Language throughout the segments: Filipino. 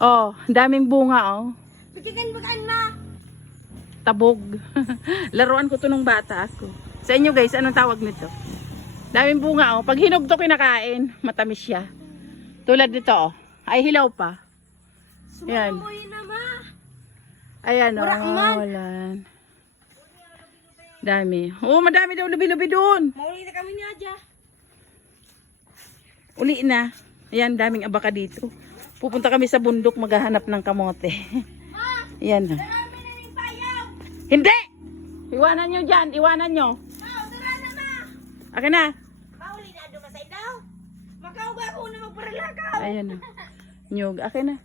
Oh, daming bunga oh. Bigyan bagaan na. Tabog. Laruan ko to nung bata ako. Sa inyo guys, anong tawag nito? Daming bunga oh. Pag hinog to kinakain, matamis siya. Tulad nito oh. Ay hilaw pa. Yan. Sumumoy na ma. Ayan oh. Warakman. Walan. Dami. Oh, madami daw lubi-lubi doon. Mauli na kami ni Adja. Uli na. Ayan, daming abaka dito. Pupunta kami sa bundok maghahanap ng kamote. Ma, Ayan. marami na rin payaw. Hindi! Iwanan nyo dyan. Iwanan nyo. Ma, tara na ma. Akin na. Mauli na dumasay daw. Makauga ko na magparalakaw. Ayan na. Nyog. Akin na.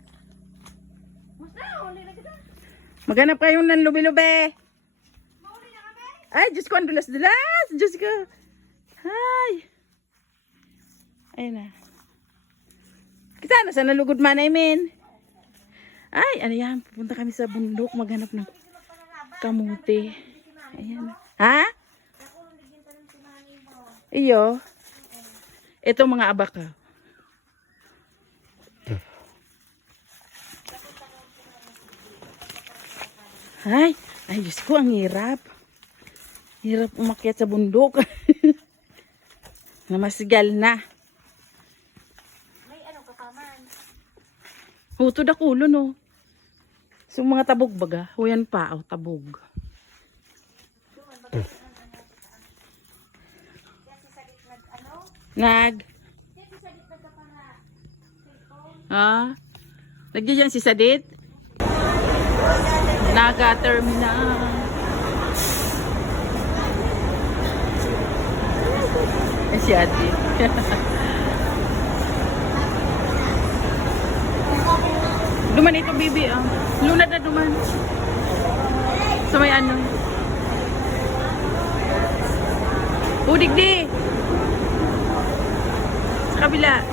Mas na, uli na kita. Maghanap kayo ng lubi-lubi. Mauli na kami. Ay, Diyos ko. Ang dulas-dulas. Diyos ko. Ay. Ayan na. Kita na sa nalugod man, I mean. Ay, ano yan? Pupunta kami sa bundok maghanap ng kamuti. Ayan. Ha? Iyo. Ito mga abaka. Ay, Diyos ko, ang hirap. Hirap umakyat sa bundok. Namasigal na. May ano ka pa man. Hutod ako ulo, no. So, mga tabog baga. Huyan pa, oh, tabog. Nag. Ha? Nagyan si Sadit? Naga terminal. Eh, si ate. Duman ito, bibi. Ah. Lunad na duman. So may ano. Udig di. Sa kabila.